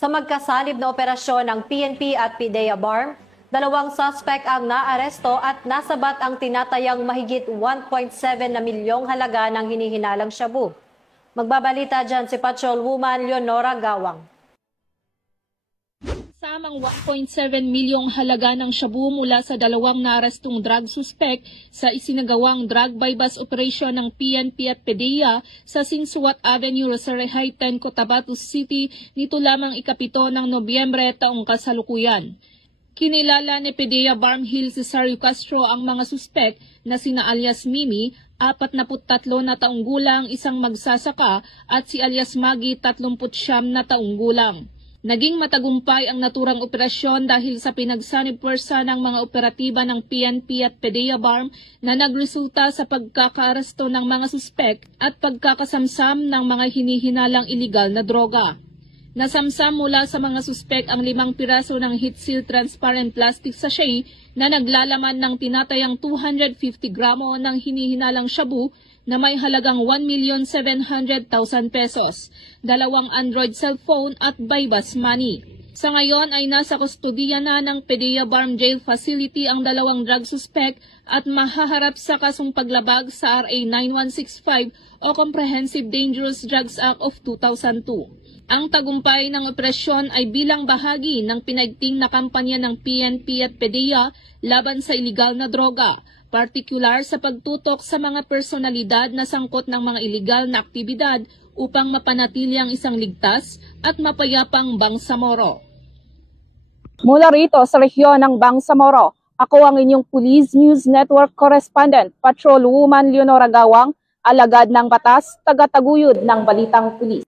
Sa magkasalib na operasyon ng PNP at PDEA BARM, dalawang suspect ang naaresto at nasabat ang tinatayang mahigit 1.7 na milyong halaga ng hinihinalang shabu. Magbabalita dyan si Patrolwoman Leonora Gawang. Samang 1.7 milyong halaga ng shabu mula sa dalawang naarestong drug suspect sa isinagawang drug bypass operation ng PNP at PDEA sa Sinsuat Avenue, Rosario 10, Cotabato City nito lamang ikapito ng Nobyembre taong kasalukuyan. Kinilala ni PDEA BARM Hill Cesario Castro ang mga suspect na sina alias Mimi, 43 na taong gulang, isang magsasaka, at si alias Maggie, 39 na taong gulang. Naging matagumpay ang naturang operasyon dahil sa pinagsanib puwersa ng mga operatiba ng PNP at PDEA BARM na nagresulta sa pagkakaaresto ng mga suspek at pagkakasamsam ng mga hinihinalang iligal na droga. Nasamsam mula sa mga suspek ang 5 piraso ng heat seal transparent plastic sachet na naglalaman ng tinatayang 250 gramo ng hinihinalang shabu na may halagang 1,700,000 pesos, 2 Android cellphone at bypass money. Sa ngayon ay nasa kustodiya na ng PDEA BARM Jail Facility ang dalawang drug suspect at mahaharap sa kasong paglabag sa RA 9165 o Comprehensive Dangerous Drugs Act of 2002. Ang tagumpay ng operasyon ay bilang bahagi ng pinaigting na kampanya ng PNP at PDEA laban sa iligal na droga, partikular sa pagtutok sa mga personalidad na sangkot ng mga iligal na aktibidad upang mapanatili ang isang ligtas at mapayapang Bangsamoro. Mula rito sa rehiyon ng Bangsamoro, ako ang inyong Police News Network Correspondent, Patrolwoman Leonora Gawang, alagad ng batas, tagataguyod ng Balitang Pulis.